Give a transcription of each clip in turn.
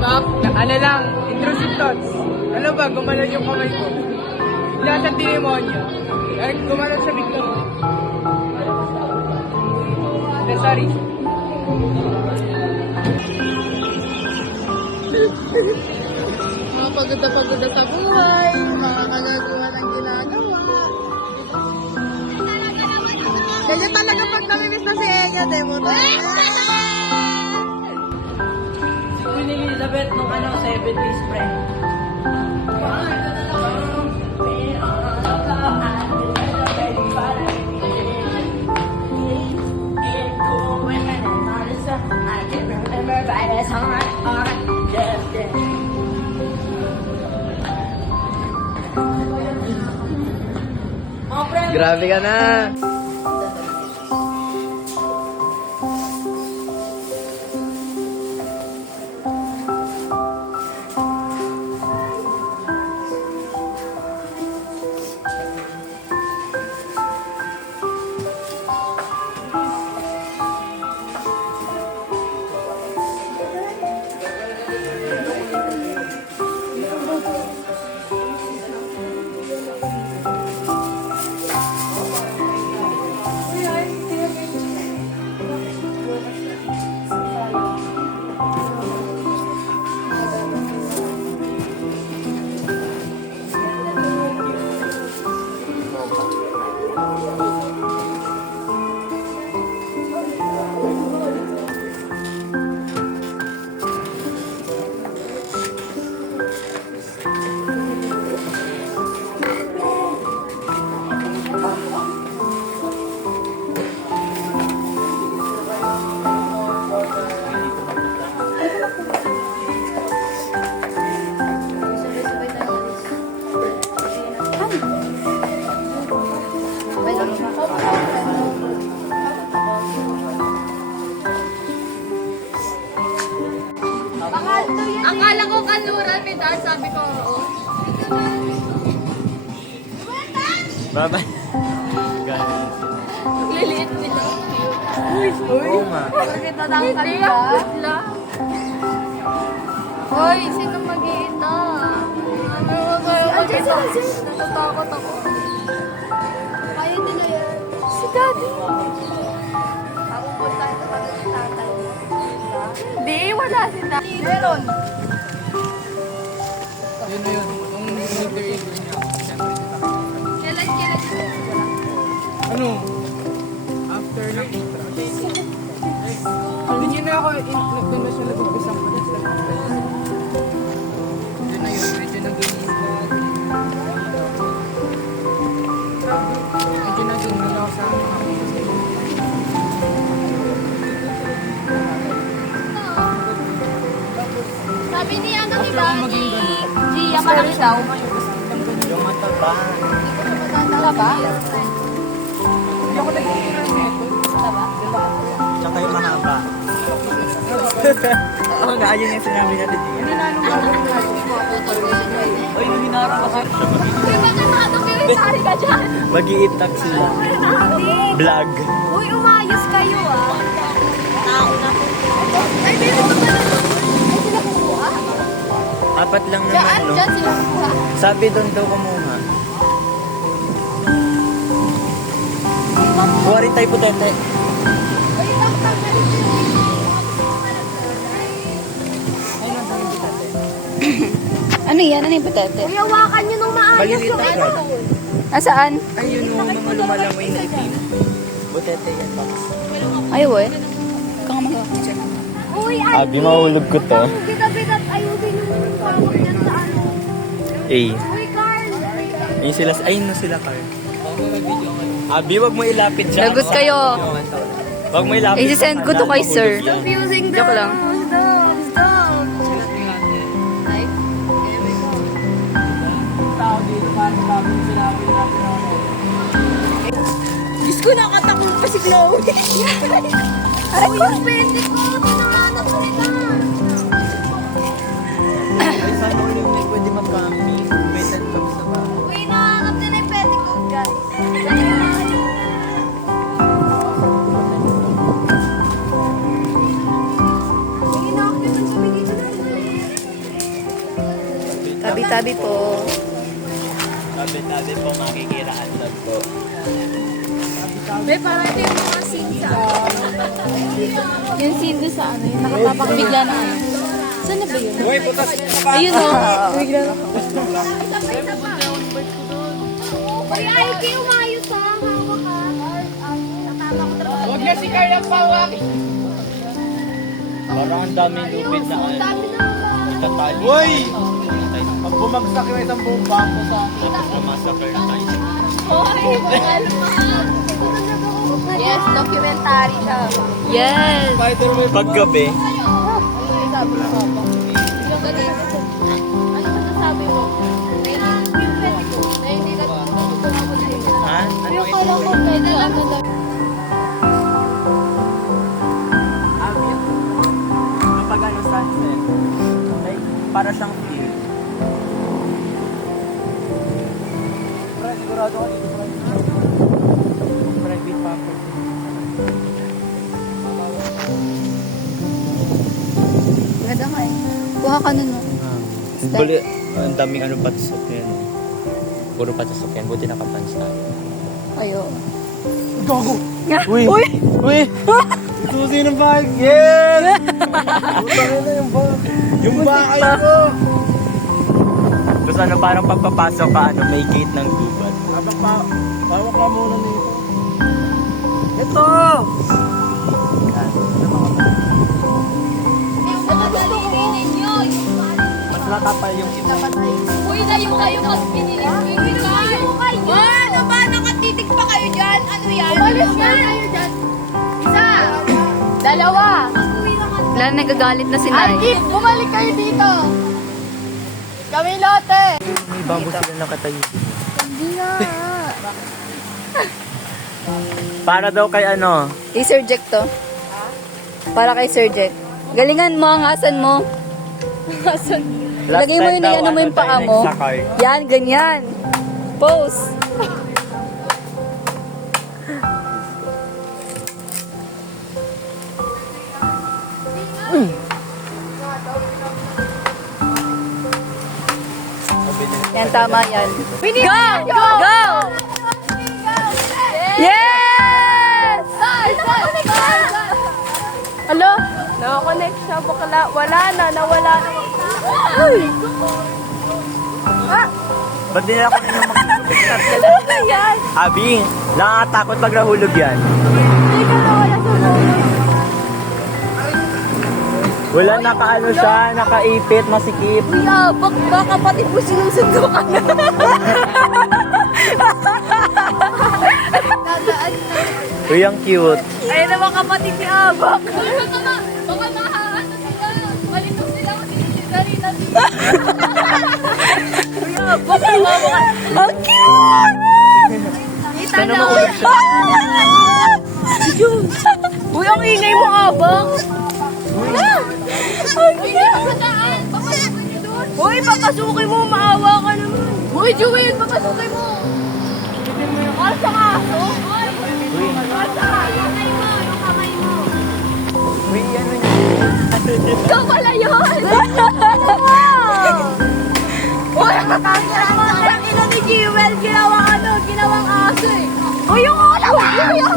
back, ano lang, intrusive thoughts. Ano ba, gumalan yung kamay ko. Lahat ng demonyo. Ay, gumalan sa bigla. Sorry. Mga pagod na sa buhay, mga kagagawa ng ginagawa. Ganyan talaga pag namimiss na si Enya, demo to. Queen Elizabeth nung 70s friend. Grabe ka na. Akala ko kaluran, may dahil sabi ko, oo. Bye-bye. Liliit nila. Oo nga. Bakit natangkal ka? Hoy, sino mag-iita? Natatakot ako. Kaya nila yan. Si Daddy. Ako po tayo kapag si tatay. Di, wala si Daddy. Meron. Yun na yun. Nung nag-interview niya, siyempre Kailan? ano? After ng intro. Hindi na ako, doon na siya nag-umpisa ko. Yun na yun, medyo nag-inis na. Medyo nag-inis ako sa Sabi niya ano ni Daddy, Gia malaki daw. yung mataba. Tala ba? Hindi ako nag-inis nito. Tsaka yung mahaba. Oo nga, yun yung sinabi natin. Ninanong ba ako na? Uy, yung hinarang kasi. Uy, bakit nakadocumentary ka dyan? Mag-i-itak sila. Vlog. Uy, umayos kayo ah. Tao na. Ay, meron ka pala. Ay, sila kumuha? Apat lang naman, Diyan, no? dyan sila kumuha. Sabi doon daw kumuha. Kuha rin tayo putete. Uy, taktak na rin sila. Ano yan? Ano yung patete? Uy, hawakan nyo nung maayos Maliliit yung na ano. Nasaan? Ayun o, mga lumalangoy na itim. Butete yan, box. Ayaw eh. Kung magkakasin siya. Uy, ay. Abi, mahulog ko to. Bigat-bigat, ayusin yung pawag yan sa ano. Eh, Uy, Carl. ayun sila, ayun na sila, Carl. Abi, wag mo ilapit dyan. Lagot kayo. Wag mo ilapit. I-send ko to kay sir. Mahulog yan. Using Joke lang. Stop. Like, here we go. Tao dito, parang bago sinabi natin ako. Diyos ko, nakatakot pa si Chloe. Aray ko, pwede ko. Tinanganak ko nila. Ay, sana ulit may pwede mag-camping. May 10 cups na ba? Uy, nahanap din na yung petticoat, guys. Uy, nakakita sa bigay ko na. Tabi-tabi po. Tabi-tabi po makikiraan lang po. May parang ito yung mga scene sa Yung scene doon sa ano, yung nakapapakbigla na ano. Saan na ba yun? Uy, putas. Ayun o. Bigla na. Uy, ay, kayo umayos ha. Hawak ka. Natama ko talaga. Huwag na si Carla pawak. Parang ang daming lupit na ano. Dami na ba? Itatali. Uy! Pag bumagsak yung isang buong bangko sa... Tapos mamasakar na tayo. Uy, makalma. Yes, documentary siya. Yes! Spider-Man. Paggabi. Ano sabi mo, Papa? Yung ganito. Ano masasabi mo? Na hindi ka tumutulong na yun. Ha? Ano Yung kala ko medyo ano daw. Kapag ano sunset, like, para siyang feel. Pre, sigurado ka dito, pre. Private property. Ganda nga eh. Kuha ka nun, no? Bali, ang daming ano patusok yan. Puro patusok yan. Buti nakapans tayo. Ayo. Gago! Uy! Uy! Susi ng bag! Yes! Utangin na yung bag. Yung bakay ko! Tapos ano, parang pagpapasok ka, ano, may gate ng gubat. Habang pawak ka muna nito. Ito! Yan. Mas nakapal yung iba. Uy, layo kayo mas pinilis. Uy, layo kayo. Ano ba? Nakatitig pa kayo dyan? Ano yan? Umalis na kayo dyan. Isa. Dalawa. Wala, nagagalit na si Nay. Ay, bumalik kayo dito. Kami lote. May bamboo sila nakatayo. Hindi nga. Para daw kay ano, Kay Sir Jack to. Para kay Sir Jack. Galingan mo, ang asan mo. Asan? last Lagay mo time yun, daw, ano mo yung paa tayo mo. nagsakay. Yan, ganyan. Pose. Yan, tama yan. Go! Go! Yes! Alo? Nakakonect siya. Bakla. Wala na. Nawala na. Ba't din ako nila Ano ba yan? Abi, nakakatakot pag nahulog yan. Hindi ka nawala sa loob. Wala nakaano siya, nakaipit, masikip. Kuya, baka kapatid mo sinusundo ka na. Uy, ang cute. Ayun naman kapatid ni Abak. Baka mahahato sila. Malitok sila kung sinisari na sila. Kuya, baka mama. Ang cute! Kita Sana na. mahulog siya. Uy, ang ingay mo, Abak. Ang ingay mo sa daan. Papasukin niyo doon. Uy, papasukin mo. Maawa ka naman. Uy, Jewel, papasukin mo. Mahal sa kaso. Mahal sa kaso. Yung kamay mo. Uy, ano yun? Ikaw pala yun! Uy, ang ina ni Jewel, ginawang aso eh. Uy, yung ulam! Uy, yung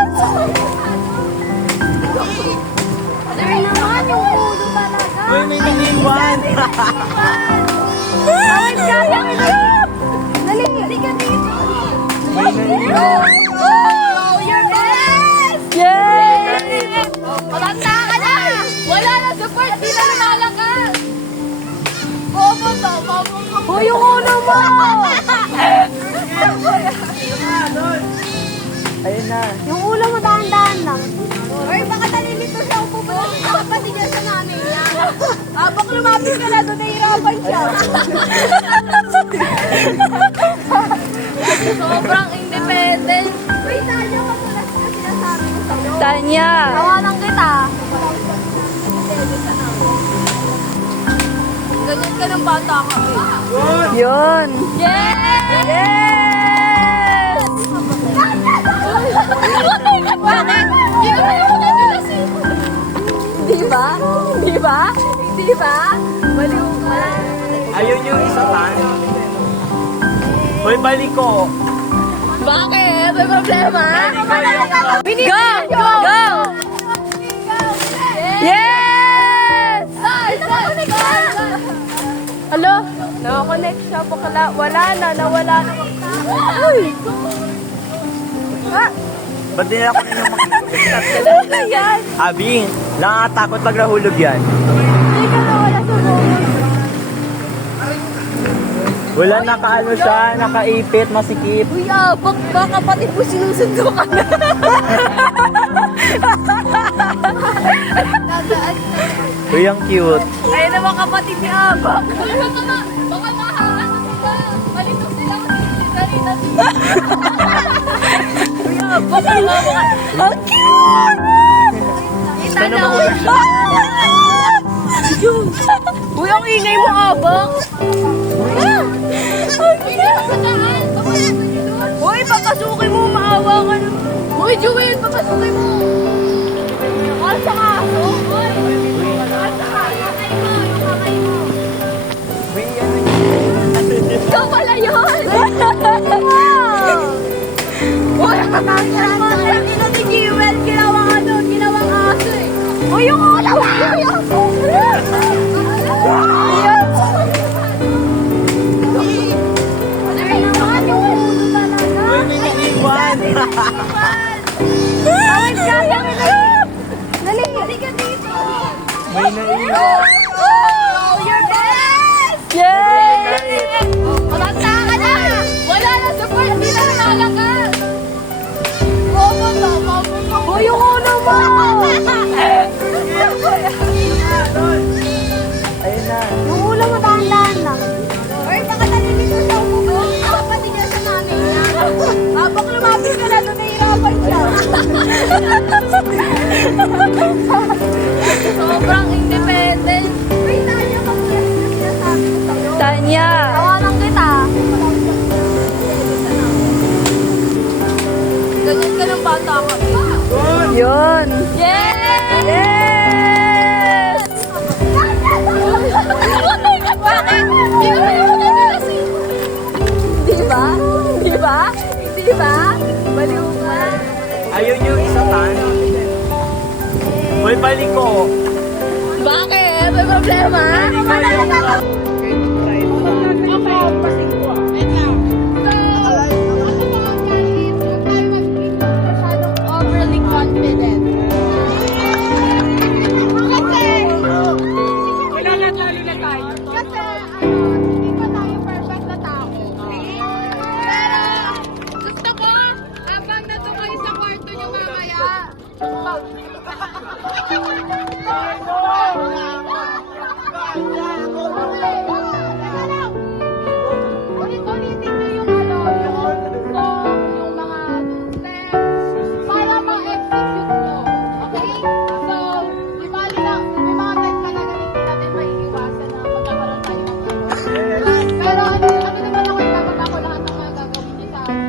aso! Ay naman, yung ulo talaga. Uy, may naniwan. Awit ka, yung ilap! Dali, ka dito. May naniwan. Oh, you're best! Yay! Matanda ka na! Wala na support, di na lumalakas! Bobo to, bobo to. Hoy, yung ulo mo! Ayun na. Yung ulo mo dahan-dahan lang. Hoy, baka nalilito siya kung pupunta sa kapatid niya sa nanay niya. Habang lumapit ka na doon, nahihirapan siya. Sobrang independent. Wait, Tanya, wag mo na sinasabi ko sa'yo. Tanya. Tawanan kita. Ganyan ka ng bata ka. Yun. Yes! Yes! Bakit? Hindi naman ako nadulas eh. Di ba? Di ba? Di ba? paliko. Bakit? May problema? Go! Go! Yes! Hello? Nakakonect siya. Bakla. Wala na. Nawala na. Ay! Ba't din ako na yung Ano ba yan? Abi, nakakatakot pag nahulog yan. Hindi ka nawala sa moment. Wala nakaano siya, nakaipit, masikip. Uy, baka kapatid mo sinusundo ka na. Uy, ang cute. Ayun naman kapatid ni Abak. Baka mahahanan sila. Malitok sila kung sinisarita sila. Uy, Abak. Ang cute! Kita na ako. Uy, ang ingay mo, Abak. Uy, papasukin mo, maawa ka na. Uy, Jewel, papasukin mo. Alsa ka. Uy, alsa ka. Ikaw pala yun. Uy, hindi na si Jewel, ginawang aso eh. Uy, yung ulam. Uy, yung Tawid ka! Dali! Dali ka dito! May naiwan. Oh, you're best! Yes! Maganda ka na! Wala na support! Hindi na nalakas! Bobo to! Bobo to! Uy, yung ulo mo! Ayun na. Yung ulo mo, dahan-dahan lang. Uy, baka nalilito sa ulo. Pati niya sa nanay niya. Habang lumapit ka na, doon nahihirapan siya. Sobrang independent. Uy, Tanya, mag-yes na sinasabi ko sa'yo. Tanya. Tawanan kita. Ganyan ka ng bata ka. Yun. Yes! Yes! Bakit? Hindi ka pa naman naglalasi. Di ba? Di ba? Di ba? Baliw ka. Ayaw niyo isa tan. Uy, paliko. Bakit? May problema? Overly confident. Nananalo na tayo. Kasi, hindi pa tayo perfect na tao. Pero, gusto ko, habang natukoy sa kwarto niyo mamaya, ulit-ulitin niyo yung yung mga steps, para ma-execute nyo. Okay? So, di ba na, may mga times na hindi natin maiiwasan na magkakaroon tayo ng pero ano naman ako ipapag ako lahat ng mga gagawin niyo sa akin.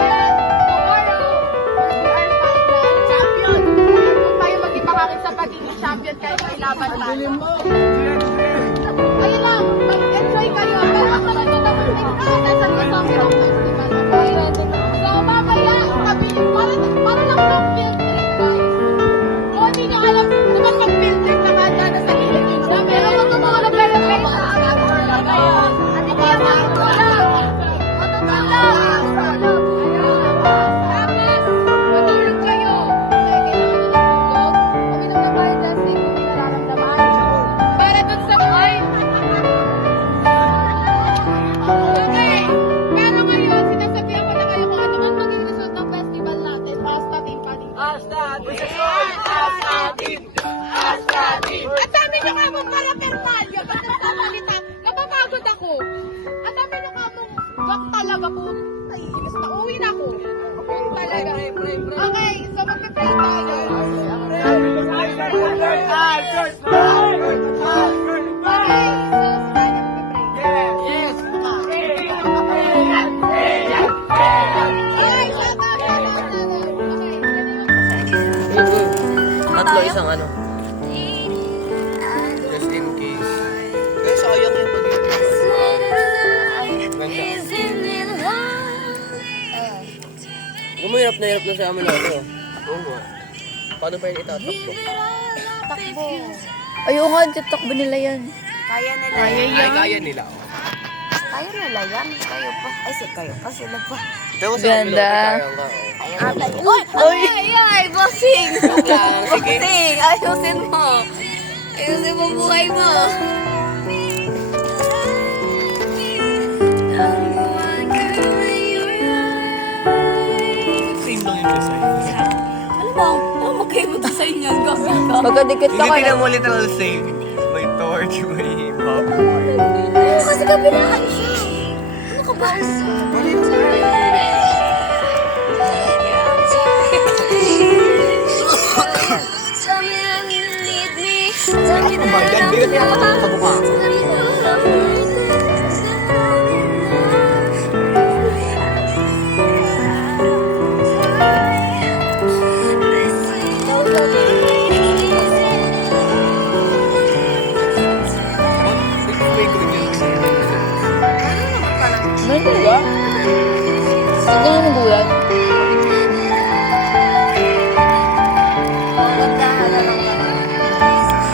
And tomorrow, we are final champion. Kung tayo maging makakit sa pagiging champion kahit may laban tayo. Ayun lang, mag-enjoy kayo. Pero ang naman ito naman, nasa Summer of Festival. Okay? So, mamaya, para lang ng field trip, guys. Kung hindi nyo alam, naman mag-field trip na kada na sa ilog yun na. Pero kung mga nag-relocate sa akin, ngayon, hindi kaya matulog. Matulog kayo. Kasi kailangan nyo ng tulog. Uminom na kayo dusting kung may nararamdaman. Para dun sa mind. Okay. Pero ngayon, sinasabihan ko na kayo kung ano man maging result ng festival natin. Basta team pa din. At sabi nyo nga mong para permalya, ba't nagsasalita? Napapagod ako. At sabi nyo nga mong gap talaga po. Naiinis na. Uwi na ako. Talaga. Okay, so magpipray tayo. Okay, so tayo Tatlo isang ano. Just in case. Kaya sayang yung pag-ibig. Ganda. Gumahirap na hirap na sa amin ako. Oo nga. Paano pa yung itatakbo? Takbo. Ayaw nga, takbo nila yan. Kaya nila Kaya yan. yan. Kaya nila. Kaya nila yan. Kayo pa. Ay, kayo pa. Sila pa. Ganda. Uy! Ay! Bossing! lang, sige. Bossing! Ayusin mo. Ayusin mo buhay mo. Same lang yun sa'yo. Ano ba? Magkaimod sa inyo. Gabi ka. Magkadikit ka Hindi kayo. mo literal same. May torch, may bob. Kasi kabilaan siya. Ano ka ba? Ano ba yan? Bigat yan sa mukha. May good yun. Meron ka ba? Huwag ka magulat.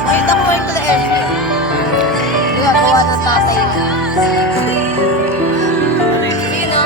Nakita mo yung pala Ashley. Ginagawa ng tatay niya. Sino?